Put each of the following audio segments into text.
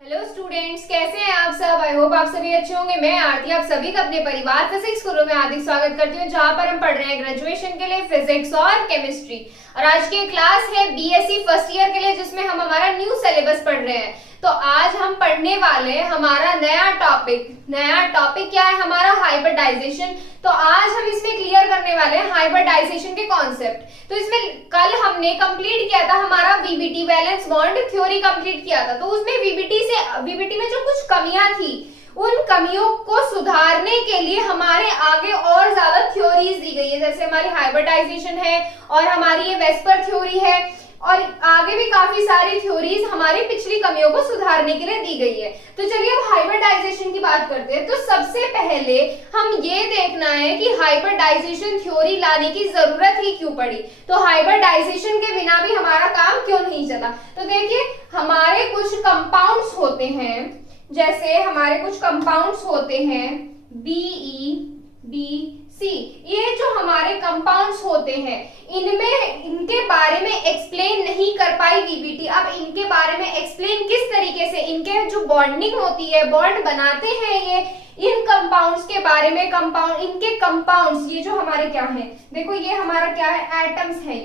Hello students, कैसे हैं आप सब। आई होप आप सभी अच्छे होंगे। मैं आरती आप सभी का अपने परिवार फिजिक्स गुरु में हार्दिक स्वागत करती हूँ, जहां पर हम पढ़ रहे हैं ग्रेजुएशन के लिए फिजिक्स और केमिस्ट्री। और आज की क्लास है बीएससी फर्स्ट ईयर के लिए, जिसमें हम हमारा न्यू सिलेबस पढ़ रहे हैं। तो आज हम पढ़ने वाले हैं हमारा नया टॉपिक क्या है, हमारा हाइब्रिडाइजेशन। तो आज हम इसमें क्लियर करने वाले हैं हाइब्रिडाइजेशन के कॉन्सेप्ट। तो इसमें कल हमने कंप्लीट किया था हमारा VBT valence bond theory complete किया था। तो उसमें वीबीटी में जो कुछ कमियां थी, उन कमियों को सुधारने के लिए हमारे आगे और ज्यादा थ्योरीज दी गई है, जैसे हमारी हाइब्रिडाइजेशन है और हमारी ये वेस्पर थ्योरी है, और आगे भी काफी सारी थ्योरीज हमारी पिछली कमियों को सुधारने के लिए दी गई है। तो चलिए अब हाइब्रिडाइजेशन की बात करते हैं। तो सबसे पहले हम ये देखना है कि हाइब्रिडाइजेशन थ्योरी लाने की जरूरत ही क्यों पड़ी। तो हाइब्रिडाइजेशन के बिना भी हमारा काम क्यों नहीं चला। तो देखिए, हमारे कुछ कंपाउंड्स होते हैं, जैसे हमारे कुछ कंपाउंड्स होते हैं BE, BC। ये जो हमारे कंपाउंड्स होते हैं, इनके बारे में एक्सप्लेन नहीं कर पाई वीबीटी। अब इनके बारे में एक्सप्लेन किस तरीके से, इनके जो बॉन्डिंग होती है, बॉन्ड बनाते हैं ये, इन कंपाउंड्स के बारे में, इनके कंपाउंड्स, ये जो हमारे क्या है, देखो ये हमारा क्या है, एटम्स है।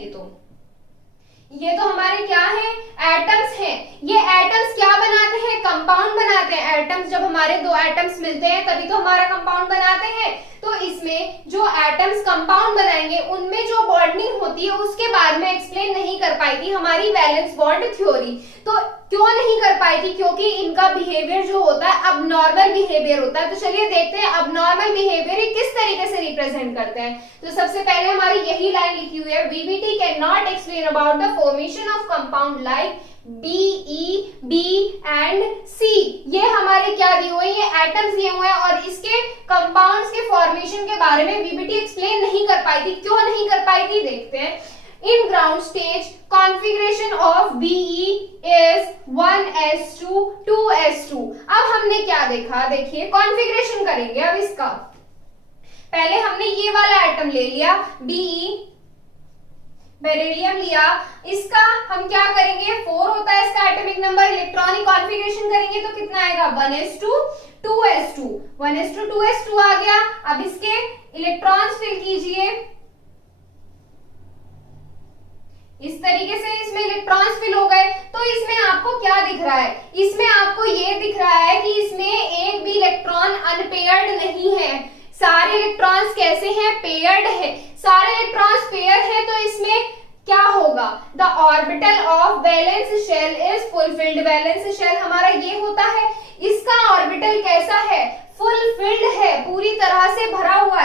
ये तो हमारे क्या है, एटम्स हैं। ये एटम्स क्या बनाते हैं, कंपाउंड बनाते हैं। एटम्स, जब हमारे दो एटम्स मिलते हैं तभी तो हमारा कंपाउंड बनाते हैं। तो इसमें जो एटम्स कंपाउंड बनाएंगे, उनमें जो बॉन्डिंग होती है उसके बारे में एक्सप्लेन नहीं कर पाई थी हमारी वैलेंस बॉन्ड थ्योरी। तो क्यों नहीं कर पाई थी, क्योंकि इनका बिहेवियर जो होता है अबनॉर्मल बिहेवियर होता है। तो चलिए देखते हैं अबनॉर्मल बिहेवियर किस तरीके से रिप्रेजेंट करते हैं। तो सबसे पहले हमारी यही लाइन लिखी हुई है, VBT can not explain about the formation of compound like BE, B and C। ये हमारे क्या दिए हुए, ये एटम्स दिए हुए हैं, और इसके कंपाउंड्स के फॉर्मेशन के बारे में वीबीटी एक्सप्लेन नहीं कर पाई थी। क्यों नहीं कर पाई थी, देखते हैं। In ground stage, configuration of BE is 1s2 2s2। अब हमने क्या देखा, देखिए कॉन्फ़िगरेशन करेंगे। अब इसका पहले हमने ये वाला एटम ले लिया BE, बेरिलियम लिया। इसका हम क्या करेंगे, 4 होता है इसका एटॉमिक नंबर। इलेक्ट्रॉनिक कॉन्फ़िगरेशन करेंगे तो कितना आएगा, 1s2 2s2। 1s2 2s2 आ गया। अब इसके इलेक्ट्रॉन्स फिल कीजिए इस तरीके से, इसमें इलेक्ट्रॉन्स फिल हो गए। तो इसमें आपको क्या दिख रहा है, इसमें आपको ये दिख रहा है कि इसमें एक भी इलेक्ट्रॉन अनपेयर्ड नहीं है। सारे इलेक्ट्रॉन्स कैसे हैं, पेयर्ड है। सारे इलेक्ट्रॉन्स पेयर है, तो इसमें क्या होगा, the orbital of valence shell is fulfilled. Valence shell हमारा ये होता है, इसका ऑर्बिटल कैसा है, फुलफिल्ड है, पूरी तरह से भरा हुआ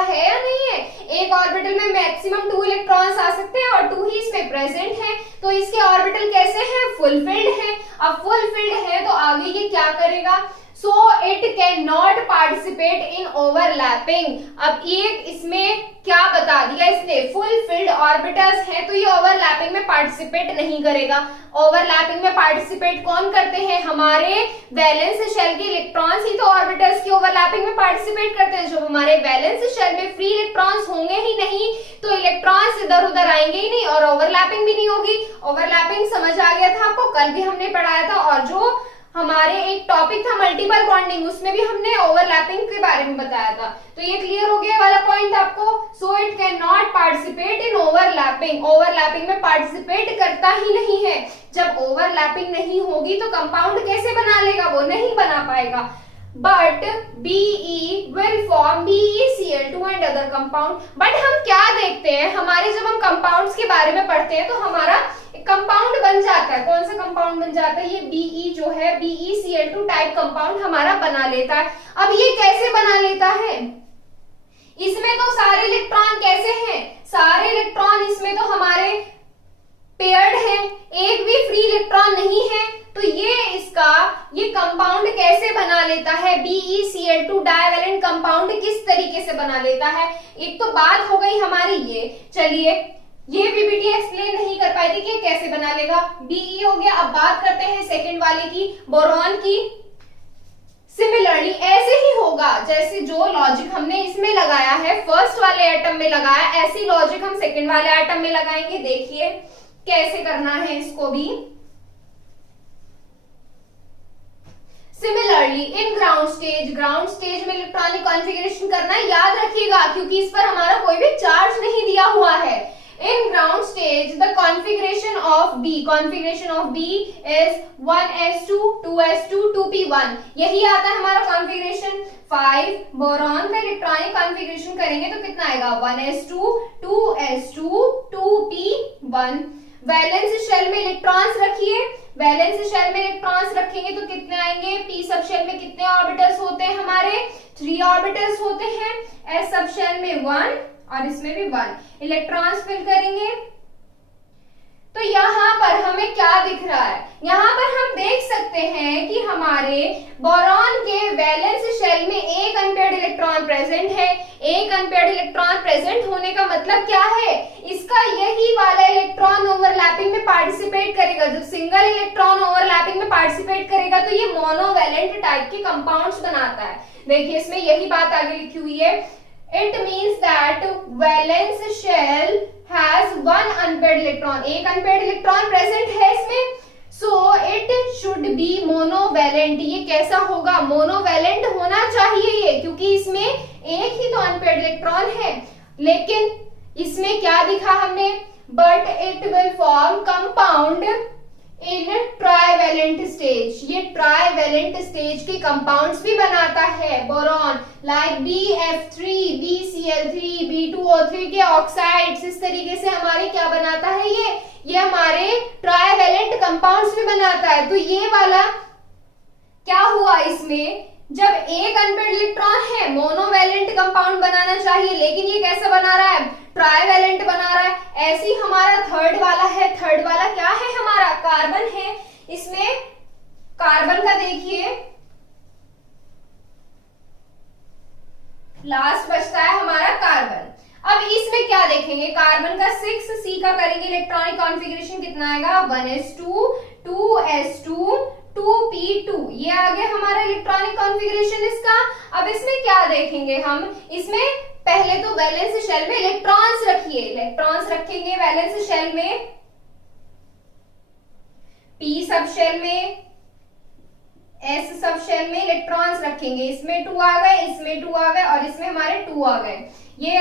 है या नहीं है। एक ऑर्बिटल में मैक्सिमम 2 इलेक्ट्रॉन्स आ सकते हैं और 2 ही इसमें प्रेजेंट है। तो इसके ऑर्बिटल कैसे हैं, फुलफिल्ड है। अब फुलफिल्ड है तो आगे ये क्या करेगा, so it can not participate in overlapping. अब एक इसमें क्या बता दिया इसने, फुलफिल्ड ऑर्बिटल्स हैं, तो ये ओवरलैपिंग में पार्टिसिपेट नहीं करेगा। ओवरलैपिंग में पार्टिसिपेट कौन करते हैं, हमारे वैलेंस शेल के इलेक्ट्रॉन्स ही तो ऑर्बिटल्स की ओवरलैपिंग में पार्टिसिपेट करते हैं। जब हमारे वैलेंस शेल में फ्री इलेक्ट्रॉन्स होंगे ही नहीं, तो इलेक्ट्रॉन्स इधर उधर आएंगे ही नहीं और ओवरलैपिंग भी नहीं होगी। ओवरलैपिंग समझ आ गया था आपको, कल भी हमने पढ़ाया था। और जो हमारे एक टॉपिक था मल्टीपल बॉन्डिंग, उसमें भी हमने ओवरलैपिंग के बारे में बताया था। तो ये क्लियर हो गया वाला पॉइंट आपको। So it can not participate in overlapping. Overlapping में पार्टिसिपेट करता ही नहीं है। जब ओवरलैपिंग नहीं होगी तो कंपाउंड कैसे बना लेगा, वो नहीं बना पाएगा। But BE will form BeCl2 and other compound। But हम क्या देखते हैं, हमारे जब हम कंपाउंड्स के बारे में पढ़ते हैं तो हमारा कंपाउंड बन जाता है। कौन सा कंपाउंड बन जाता है, ये BE जो है BeCl2 टाइप कंपाउंड हमारा बना लेता है। अब ये कैसे बना लेता है, इसमें तो सारे इलेक्ट्रॉन कैसे हैं, सारे इलेक्ट्रॉन इसमें तो हमारे पेयर्ड है, एक भी फ्री इलेक्ट्रॉन नहीं है। तो ये कंपाउंड कैसे बना लेता है, BeCl2 डाइवैलेंट कंपाउंड किस तरीके से बना लेता है। एक तो बात हो गई हमारी ये। चलिए, ये वीबीटी एक्सप्लेन नहीं कर पाई थी कि कैसे बना लेगा, BE हो गया। अब बात करते हैं सेकंड वाले की, बोरॉन की। सिमिलरली ऐसे ही होगा जैसे जो लॉजिक हमने इसमें लगाया है, फर्स्ट वाले एटम में लगाया, ऐसी लॉजिक हम सेकंड वाले एटम में लगाएंगे। देखिए कैसे करना है इसको भी। Lie in ground state, ground state में इलेक्ट्रॉनिक कॉन्फ़िगरेशन करना याद रखिएगा क्योंकि इस पर हमारा कोई भी चार्ज नहीं दिया हुआ है। In ground stage, the configuration of B is 1s2, 2s2, 2p1. यही आता है हमारा कॉन्फ़िगरेशन। 5 बोरॉन का इलेक्ट्रॉनिक कॉन्फ़िगरेशन करेंगे तो कितना आएगा 1s2, 2s2, 2p1। Valence shell में इलेक्ट्रॉन्स रखिए, वैलेंस शेल में इलेक्ट्रॉन्स रखेंगे तो कितने आएंगे, p सब शेल में कितने ऑर्बिटल्स होते हैं हमारे 3 ऑर्बिटल्स होते हैं, s सब शेल में 1 और इसमें भी 1 इलेक्ट्रॉन्स फिल करेंगे। तो यहाँ पर हमें क्या दिख रहा है, यहाँ पर हम देख सकते हैं कि हमारे बोरॉन के वैलेंस शेल में एक अनपेयर्ड इलेक्ट्रॉन प्रेजेंट है। एक अनपेयर्ड इलेक्ट्रॉन प्रेजेंट होने का मतलब क्या है, इसका यही वाला इलेक्ट्रॉन ओवरलैपिंग में पार्टिसिपेट करेगा। जब सिंगल इलेक्ट्रॉन ओवरलैपिंग में पार्टिसिपेट करेगा तो ये मोनोवैलेंट टाइप के कंपाउंड्स बनाता है। देखिए इसमें यही बात आगे लिखी हुई है, It means that valence shell has one unpaired electron. एक unpaired electron present है इसमें, so it should be monovalent. ये कैसा होगा, monovalent होना चाहिए ये, क्योंकि इसमें एक ही तो unpaired electron है। लेकिन इसमें क्या दिखा हमने, but it will form compound in trivalent stage. ये ट्राइवेलेंट स्टेज के कंपाउंड्स भी बनाता है boron, like BF3, BCl3, B2O3 के ऑक्साइड्स। इस तरीके से हमारे क्या बनाता है ये हमारे ट्राइवेलेंट कंपाउंड्स भी बनाता है। तो ये वाला क्या हुआ, इसमें जब एक अनपेयर्ड इलेक्ट्रॉन है मोनोवैलेंट कंपाउंड बनाना चाहिए, लेकिन ये कैसा बना रहा है, ट्राइवेलेंट बना रहा है। ऐसे ही हमारा थर्ड वाला है, थर्ड वाला क्या है हमारा, कार्बन है। इसमें कार्बन का देखिए लास्ट बचता है हमारा कार्बन। अब इसमें क्या देखेंगे, कार्बन का 6c का करेंगे इलेक्ट्रॉनिक कॉन्फ़िगरेशन, कितना आएगा 1s2, 2s2, 2p2। ये आ गया हमारा इलेक्ट्रॉनिक कॉन्फ़िगरेशन इसका। अब इसमें क्या देखेंगे हम, इसमें पहले तो वैलेंस शेल में इलेक्ट्रॉन्स रखिए, इलेक्ट्रॉन्स रखेंगे वैलेंस शेल में, p सब शेल में, s सब शेल में इलेक्ट्रॉन्स रखेंगे। इसमें 2 आ गए, इसमें 2 आ गए और इसमें हमारे 2 आ गए। ये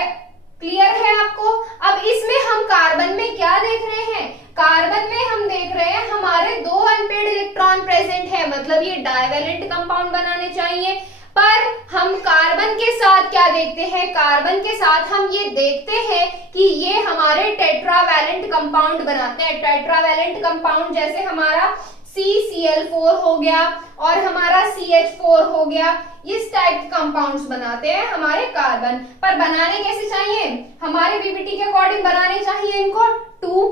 क्लियर है आपको। अब इसमें हम कार्बन में क्या देख रहे हैं, कार्बन में हम देख रहे हैं हमारे 2 अनपेयर्ड इलेक्ट्रॉन प्रेजेंट है, मतलब ये डाइवेलेंट कंपाउंड बनाने चाहिए। पर हम कार्बन के साथ क्या देखते हैं, कार्बन के साथ हम ये देखते हैं कि ये हमारे टेट्रावैलेंट कंपाउंड बनाते हैं। टेट्रावैलेंट कंपाउंड जैसे हमारा CCl4 हो गया और हमारा CH4 हो गया, इस टाइप के कंपाउंड्स बनाते हैं हमारे कार्बन। पर बनाने कैसे चाहिए, हमारे बीबीटी के अकॉर्डिंग बनाने चाहिए इनको 2,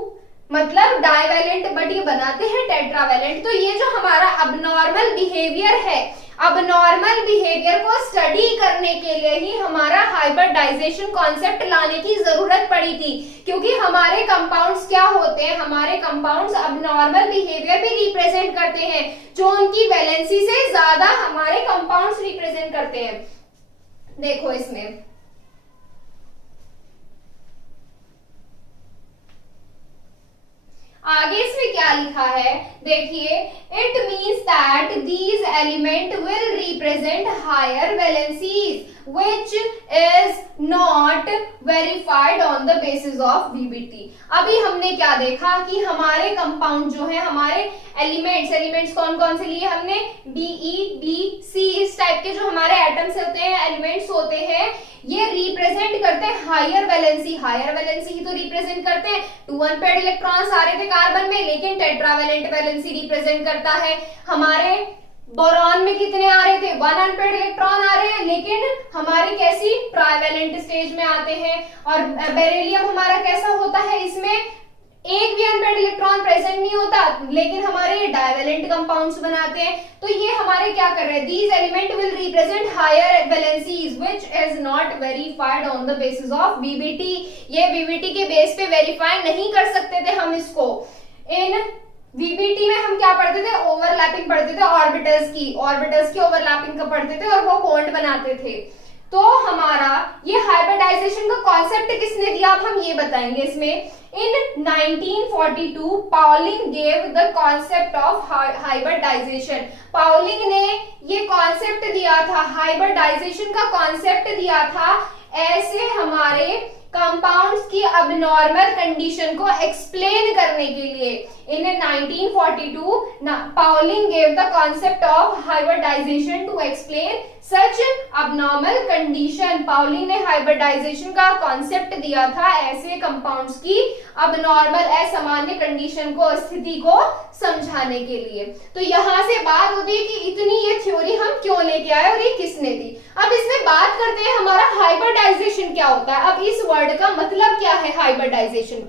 मतलब डाइवैलेंट, बट ये बनाते हैं टेट्रावैलेंट। तो ये जो हमारा अबनॉर्मल बिहेवियर है, अबनॉर्मल बिहेवियर को स्टडी करने के लिए ही हमारा हाइब्रिडाइजेशन कॉन्सेप्ट लाने की जरूरत पड़ी थी, क्योंकि हमारे कंपाउंड्स क्या होते हैं, हमारे कंपाउंड्स अबनॉर्मल बिहेवियर भी रिप्रेजेंट करते हैं, जो उनकी वैलेंसी से ज्यादा हमारे कंपाउंड्स रिप्रेजेंट करते हैं। देखो इसमें आगे इसमें क्या लिखा है, देखिए, it means that these element will represent higher valencies which is not verified on the basis of VBT। अभी हमने क्या देखा कि हमारे कंपाउंड जो है, हमारे एलिमेंट्स कौन कौन से लिए हमने, BE, B, C, इस टाइप के जो हमारे एटम्स होते हैं, एलिमेंट्स होते हैं, ये रिप्रेजेंट करते हैं हायर वैलेंसी। हायर वैलेंसी ही तो रिप्रेजेंट करते हैं। 2 अनपेयर्ड इलेक्ट्रॉन्स आ रहे थे कार्बन में, लेकिन टेट्रावैलेंट वैलेंसी रिप्रेजेंट करता है। हमारे बोरॉन में कितने आ रहे थे, 1 अनपेयर्ड इलेक्ट्रॉन आ रहे हैं, लेकिन हमारी कैसी, ट्राइवैलेंट स्टेज में आते हैं। और बेरिलियम हमारा कैसा होता है, इसमें एक भी अनपेयर्ड इलेक्ट्रॉन प्रेजेंट नहीं होता, लेकिन हमारे डाइवैलेंट कंपाउंड्स बनाते हैं। तो ये हमारे क्या कर रहे हैं, these element will represent higher valencies which is not verified on the basis of BBT. ये बीबीटी के बेस पे वेरीफाई नहीं कर सकते थे हम इसको। इन VBT में हम क्या पढ़ते थे, ओवरलैपिंग पढ़ते थे, ऑर्बिटल्स की ओवरलैपिंग का पढ़ते थे और वो बॉन्ड बनाते थे। तो हमारा ये हाइब्रिडाइजेशन का कॉन्सेप्ट किसने दिया, अब हम ये बताएंगे। इसमें In 1942, Pauling gave the concept of hybridization. Pauling ने ये कॉन्सेप्ट दिया था, हाइब्रिडाइजेशन का कॉन्सेप्ट दिया था, ऐसे हमारे कंपाउंड्स की अबनॉर्मल कंडीशन को एक्सप्लेन करने के लिए। इन 1942 Pauling gave the concept of hybridization to explain such abnormal condition. Pauling ने हाइब्रिडाइजेशन का कॉन्सेप्ट दिया था ऐसे कंपाउंड्स की अबनॉर्मल असामान्य कंडीशन को, स्थिति को समझाने के लिए। तो यहां से बात होती है कि इतनी ये थ्योरी हम क्यों लेके आए और ये किसने दी। अब इसमें बात करते हैं हमारा हाइब्रिडाइजेशन क्या होता है। अब इस वर्ड का मतलब क्या है हाइब्रिडाइजेशन।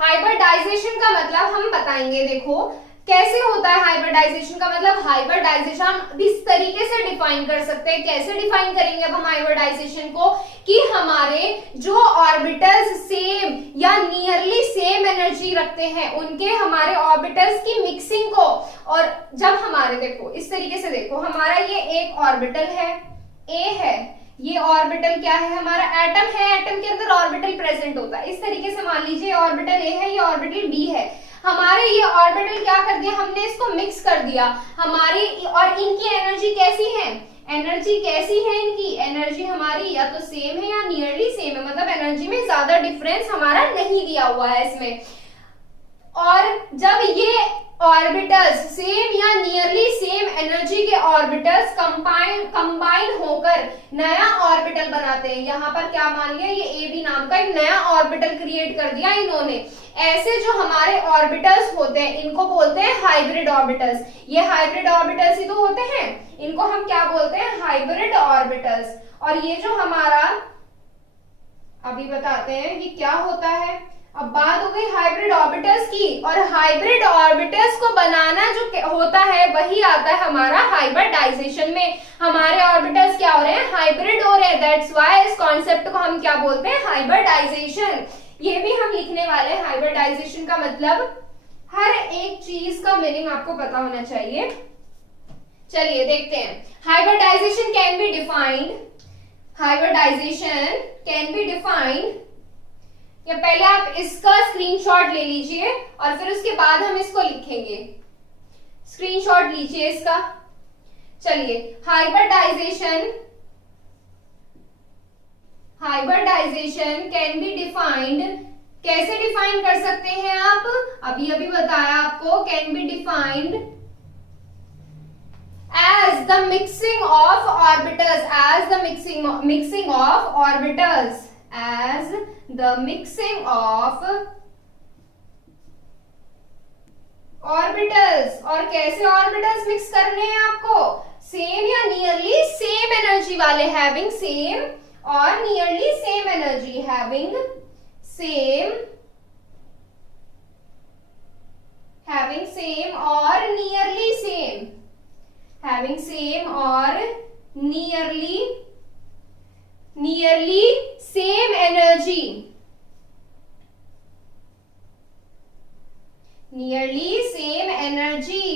हाइब्रिडाइजेशन का मतलब हम बताएंगे, देखो कैसे होता है हाइब्रिडाइजेशन का मतलब। हाइब्रिडाइजेशन हम इस तरीके से डिफाइन कर सकते हैं। कैसे डिफाइन करेंगे अब हम हाइब्रिडाइजेशन को, कि हमारे जो ऑर्बिटल्स सेम या नियरली सेम एनर्जी रखते हैं उनके हमारे ऑर्बिटल्स की मिक्सिंग को, और जब हमारे देखो इस तरीके से देखो, हमारा ये एक ऑर्बिटल है, ए है, ये ऑर्बिटल क्या है हमारा, एटम है, एटम के अंदर ऑर्बिटल प्रेजेंट होता है। इस तरीके से मान लीजिए ऑर्बिटल ए है, ये ऑर्बिटल बी है, हमारे ये ऑर्बिटल क्या कर दिया हमने, इसको मिक्स कर दिया हमारी, और इनकी एनर्जी कैसी है, एनर्जी कैसी है इनकी, एनर्जी हमारी या तो सेम है या नियरली सेम है, मतलब एनर्जी में ज्यादा डिफरेंस हमारा नहीं दिया हुआ है इसमें। और जब ये ऑर्बिटल्स सेम या नियरली सेम एनर्जी के ऑर्बिटल्स कंबाइन होकर नया ऑर्बिटल बनाते हैं, यहाँ पर क्या मान लिया, ये ए बी नाम का एक नया ऑर्बिटल क्रिएट कर दिया इन्होंने। ऐसे जो हमारे ऑर्बिटल्स होते हैं इनको बोलते हैं हाइब्रिड ऑर्बिटल्स। ये हाइब्रिड ऑर्बिटल्स ही तो होते हैं, इनको हम क्या बोलते हैं, हाइब्रिड ऑर्बिटल्स। और ये जो हमारा अभी बताते हैं कि क्या होता है। अब बात हो गई हाइब्रिड ऑर्बिटल्स की, और हाइब्रिड ऑर्बिटल्स को बनाना जो होता है वही आता है हमारा हाइब्रिडाइजेशन में। हमारे ऑर्बिटल्स क्या हो रहे हैं, हाइब्रिड हो रहे हैं, दैट्स व्हाई इस कॉन्सेप्ट को हम क्या बोलते हैं, हाइब्रिडाइजेशन। ये भी हम लिखने वाले हैं, हाइब्रिडाइजेशन का मतलब हर एक चीज का मीनिंग आपको पता होना चाहिए। चलिए देखते हैं, hybridisation can be defined, hybridisation can be defined, या पहले आप इसका स्क्रीनशॉट ले लीजिए और फिर उसके बाद हम इसको लिखेंगे। स्क्रीनशॉट लीजिए इसका। चलिए, हाइब्रिडाइजेशन कैन बी डिफाइंड, कैसे डिफाइन कर सकते हैं आप, अभी अभी बताया आपको, can be defined as the mixing of orbitals, as the mixing of orbitals, as the mixing of orbitals। और कैसे ऑर्बिटल्स मिक्स करने हैं आपको, सेम या नियरली सेम एनर्जी वाले, हैविंग सेम और nearly same energy, having same और nearly same, having same or nearly same energy, nearly same energy,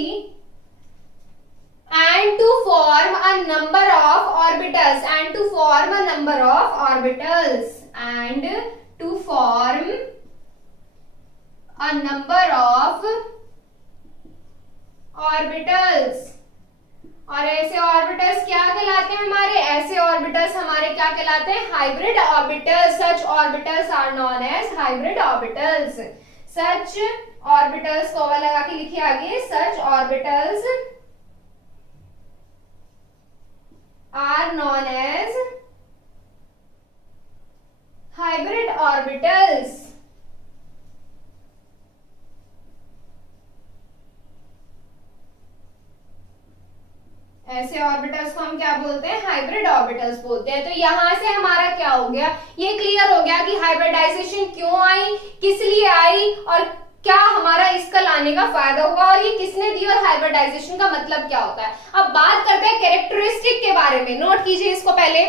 and to form a number of orbitals, and to form a number of orbitals, and to form a number of orbitals। और ऐसे orbitals क्या कहलाते हैं हमारे, ऐसे orbitals हमारे क्या कहलाते हैं, hybrid orbitals. Such orbitals are known as hybrid orbitals. Such orbitals को लगा के लिखिए आगे, such orbitals are known as hybrid orbitals. ऐसे ऑर्बिटल्स को हम क्या बोलते हैं, हाइब्रिड ऑर्बिटल्स बोलते हैं। तो यहां से हमारा क्या हो गया, ये क्लियर हो गया कि हाइब्रिडाइजेशन क्यों आई, किस लिए आई, और क्या हमारा इसका लाने का फायदा हुआ, और ये किसने दी, और हाइब्रिडाइजेशन का मतलब क्या होता है। अब बात करते हैं कैरेक्टरिस्टिक के बारे में। नोट कीजिए इसको पहले,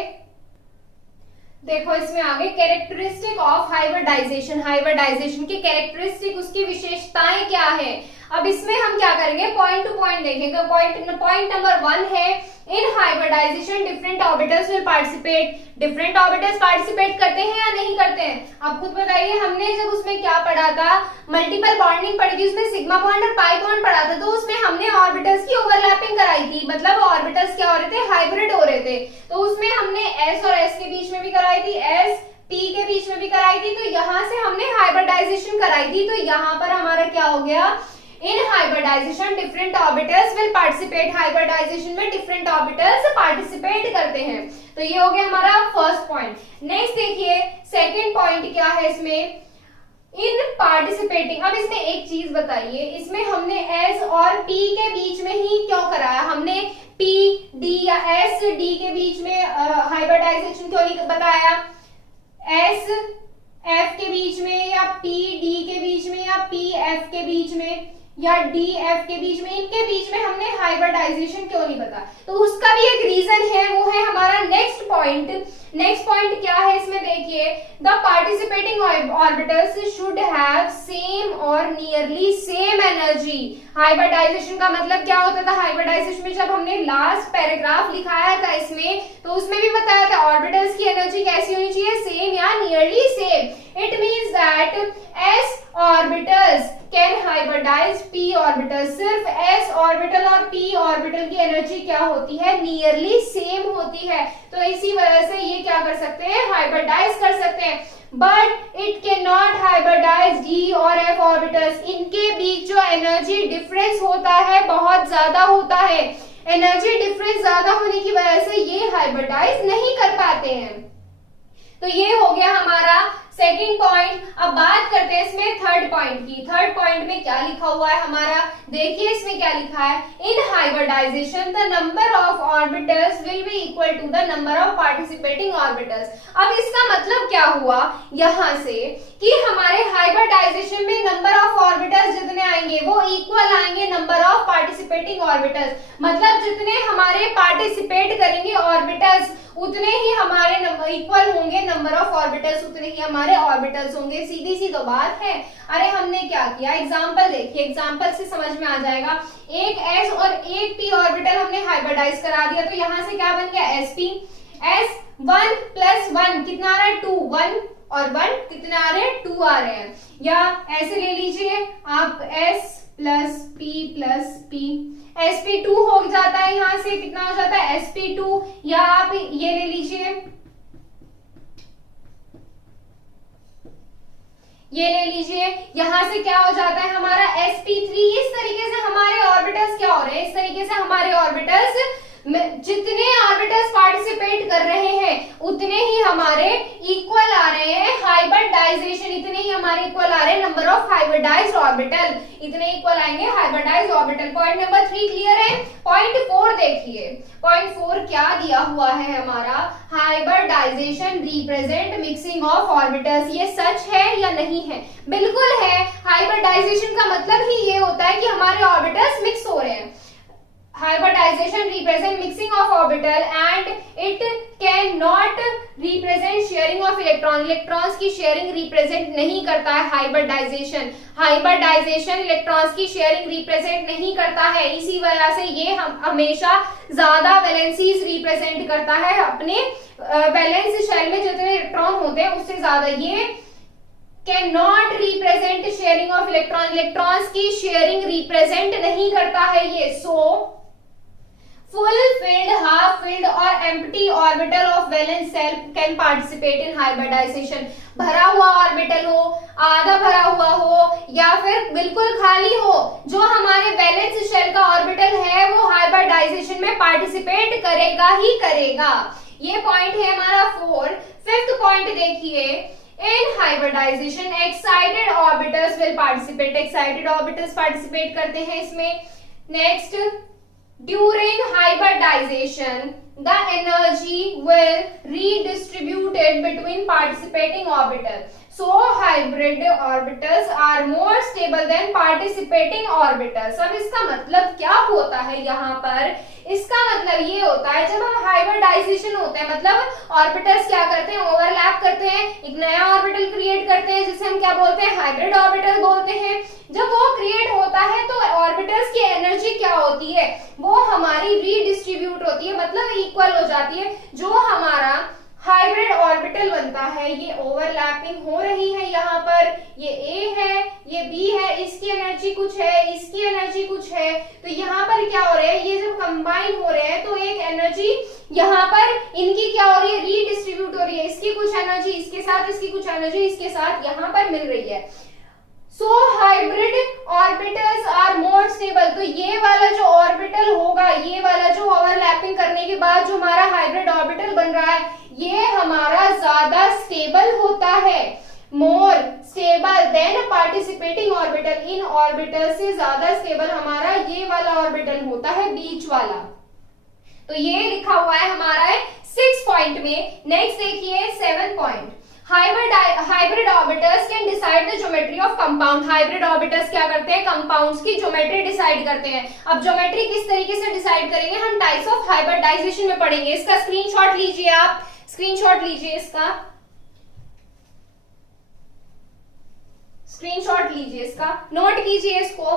देखो इसमें आगे कैरेक्टरिस्टिक ऑफ हाइब्रिडाइजेशन, हाइब्रिडाइजेशन की कैरेक्टरिस्टिक, उसकी विशेषताएं क्या है। अब इसमें हम क्या करेंगे, पॉइंट टू पॉइंट देखेंगे। पॉइंट नंबर 1 है, in hybridisation different orbitals will participate. Different orbitals participate करते हैं या नहीं करते हैं, आप खुद बताइए। हमने जब उसमें क्या पढ़ा था, मल्टीपल बॉन्डिंग पढ़ी थी, उसमें सिग्मा बॉन्ड और पाई बॉन्ड पढ़ा था, तो उसमें हमने ऑर्बिटल्स की ओवरलैपिंग कराई थी, मतलब ऑर्बिटल्स क्या हो रहे थे, हाइब्रिड हो रहे थे। तो उसमें हमने एस और एस के बीच में भी कराई थी, एस पी के बीच में भी कराई थी, तो यहां से हमने हाइब्रिडाइजेशन कराई थी। तो यहाँ पर हमारा क्या हो गया, in hybridisation different orbitals will participate. Hybridisation में डिफरेंट ऑर्बिटल्स पार्टिसिपेट करते हैं। तो ये हो गया हमारा फर्स्ट पॉइंट। नेक्स्ट देखिए सेकंड पॉइंट क्या है इसमें, इन पार्टिसिपेटिंग। अब इसमें एक चीज बताइए, इसमें हमने एस और पी के बीच में ही क्यों कराया, हमने पी डी या एस डी के बीच में हाइब्रिडाइजेशन क्यों नहीं बताया, एस एफ के बीच में या पी डी के बीच में या पी एफ के बीच में या डी एफ के बीच में, इनके बीच में हमने हाइब्रिडाइजेशन क्यों नहीं बताया। तो उसका भी एक रीजन है, वो है हमारा नेक्स्ट पॉइंट। नेक्स्ट पॉइंट क्या है इसमें देखिए, the participating orbitals should have same और नियरली सेम एनर्जी। हाइब्रिडाइजेशन का मतलब क्या होता था, हाइब्रिडाइजेशन में जब हमने लास्ट पैराग्राफ लिखाया था इसमें, तो उसमें भी बताया था ऑर्बिटल्स की एनर्जी कैसी होनी चाहिए, सेम या nearly same. It means that s orbitals can hybridise p orbitals. सिर्फ s ऑर्बिटल और p ऑर्बिटल की एनर्जी क्या होती है, नियरली सेम होती है। तो इसी वजह से ये क्या कर सकते हैं, हाइब्रिडाइज कर सकते हैं। But it can not hybridise d और f ऑर्बिटल्स। इनके बीच जो एनर्जी डिफरेंस होता है बहुत ज्यादा होता है, एनर्जी डिफरेंस ज्यादा होने की वजह से ये हाइब्रिडाइज नहीं कर पाते हैं। तो ये हो गया हमारा सेकंड पॉइंट। अब बात करते हैं इसमें थर्ड पॉइंट की। थर्ड पॉइंट में क्या लिखा हुआ है हमारा, देखिए इसमें क्या लिखा है, in hybridisation the number of orbitals will be equal to the number of participating orbitals. अब इसका मतलब क्या हुआ यहां से कि हमारे हाइब्रिडाइजेशन में नंबर ऑफ ऑर्बिटल्स जितने आएंगे वो इक्वल आएंगे नंबर ऑफ पार्टिसिपेटिंग ऑर्बिटल्स। मतलब जितने हमारे पार्टिसिपेट करेंगे ऑर्बिटल्स उतने ही हमारे इक्वल होंगे नंबर ऑफ ऑर्बिटल्स, उतने ही हमारे ऑर्बिटल्स होंगे। सीधी सी तो बात है। अरे हमने क्या किया, एग्जांपल देखिए, एग्जांपल से समझ में आ जाएगा। एक s और एक p ऑर्बिटल हमने हाइब्रिडाइज करा दिया, तो यहां से क्या बन गया, sp। s1 प्लस 1 कितना आ रहा है, 2। 1 और 1 कितने आ रहे हैं, 2 आ रहे हैं। या ऐसे ले लीजिए आप s प्लस p sp2 हो जाता है, यहां से कितना हो जाता है, sp2। या आप ये ले लीजिए, ये ले लीजिए, यहां से क्या हो जाता है हमारा sp3। इस तरीके से हमारे ऑर्बिटल्स क्या हो रहे हैं, इस तरीके से हमारे ऑर्बिटल्स जितने ऑर्बिटल्स पार्टिसिपेट कर रहे हैं उतने ही हमारे इक्वल आ रहे हैं हाइब्रिडाइजेशन, इतने ही हमारे इक्वल आ रहे हैं नंबर ऑफ हाइब्रिडाइज्ड ऑर्बिटल, इतने इक्वल आएंगे hybridised orbital. Point number 3 clear है। पॉइंट 4 देखिए, पॉइंट 4 क्या दिया हुआ है हमारा, hybridisation represent mixing of orbitals. ये सच है या नहीं है, बिल्कुल है। हाइब्रिडाइजेशन का मतलब ही ये होता है कि हमारे ऑर्बिटल्स मिक्स हो रहे हैं। Hybridization represent mixing of orbital and it cannot represent sharing of electron। Electrons की शेयरिंग रिप्रेजेंट नहीं करता है हाइब्रिडाइजेशन। हाइब्रिडाइजेशन इलेक्ट्रॉन्स की शेयरिंग रिप्रेजेंट नहीं करता है, इसी वजह से ये हम हमेशा ज्यादा वैलेंसीज रिप्रेजेंट करता है। अपने वैलेंस शेल में जितने इलेक्ट्रॉन होते हैं उससे ज्यादा ये can not represent sharing of electron. Electrons की शेयरिंग रिप्रेजेंट नहीं करता है ये। सो full filled, half filled और empty orbital of valence shell can participate in hybridization। भरा हुआ ऑर्बिटल हो, आधा भरा हुआ हो या फिर बिल्कुल खाली हो, जो हमारे वैलेंस शेल का ऑर्बिटल है वो हाइब्रिडाइजेशन में पार्टिसिपेट करेगा ही करेगा। ये पॉइंट है हमारा 4। फिफ्थ पॉइंट देखिए, in hybridization excited orbitals will participate। excited orbitals participate करते हैं इसमें। next, during hybridization the energy will redistributed between participating orbitals। So hybrid orbitals are more stable than participating orbitals. अब इसका मतलब क्या होता है यहाँ पर? इसका मतलब ये होता है जब हम हाइब्रिडाइजेशन होता है मतलब ऑर्बिटल्स क्या करते हैं, ओवरलैप करते हैं, एक नया ऑर्बिटल क्रिएट करते हैं जिसे हम क्या बोलते हैं, हाइब्रिड ऑर्बिटल बोलते हैं। जब वो क्रिएट होता है तो ऑर्बिटल्स की एनर्जी क्या होती है, वो हमारी रीडिस्ट्रीब्यूट होती है, मतलब इक्वल हो जाती है। जो हमारा हाइब्रिड ऑर्बिटल बनता है ये ओवरलैपिंग हो रही है, यहाँ पर ये A है, ये B है, इसकी एनर्जी कुछ है, इसकी एनर्जी कुछ है, तो यहाँ पर क्या हो रहा है, ये जब कंबाइन हो रहे हैं तो एक एनर्जी यहाँ पर इनकी क्या हो रही है, रीडिस्ट्रीब्यूट हो रही है, इसकी कुछ एनर्जी इसके साथ, इसकी कुछ एनर्जी इसके साथ यहाँ पर मिल रही है। So hybrid orbitals are more stable, तो ये वाला जो ऑर्बिटल होगा, ये वाला जो ओवरलैपिंग करने के बाद जो हमारा हाइब्रिड ऑर्बिटल बन रहा है ये हमारा ज्यादा स्टेबल होता है, more stable than participating orbital. इन ऑर्बिटल से ज्यादा स्टेबल हमारा ये वाला ऑर्बिटल होता है, बीच वाला। तो ये लिखा हुआ है हमारा 6 पॉइंट में। नेक्स्ट देखिए 7 point, hybrid orbitals can decide the geometry of compound. Hybrid orbitals क्या करते हैं, कंपाउंड्स की ज्योमेट्री डिसाइड करते हैं। अब ज्योमेट्री किस तरीके से डिसाइड करेंगे, हम टाइप्स ऑफ हाइब्रिडाइजेशन में पढ़ेंगे। इसका स्क्रीनशॉट लीजिए, आप स्क्रीनशॉट लीजिए, इसका स्क्रीनशॉट लीजिए, इसका नोट कीजिए इसको।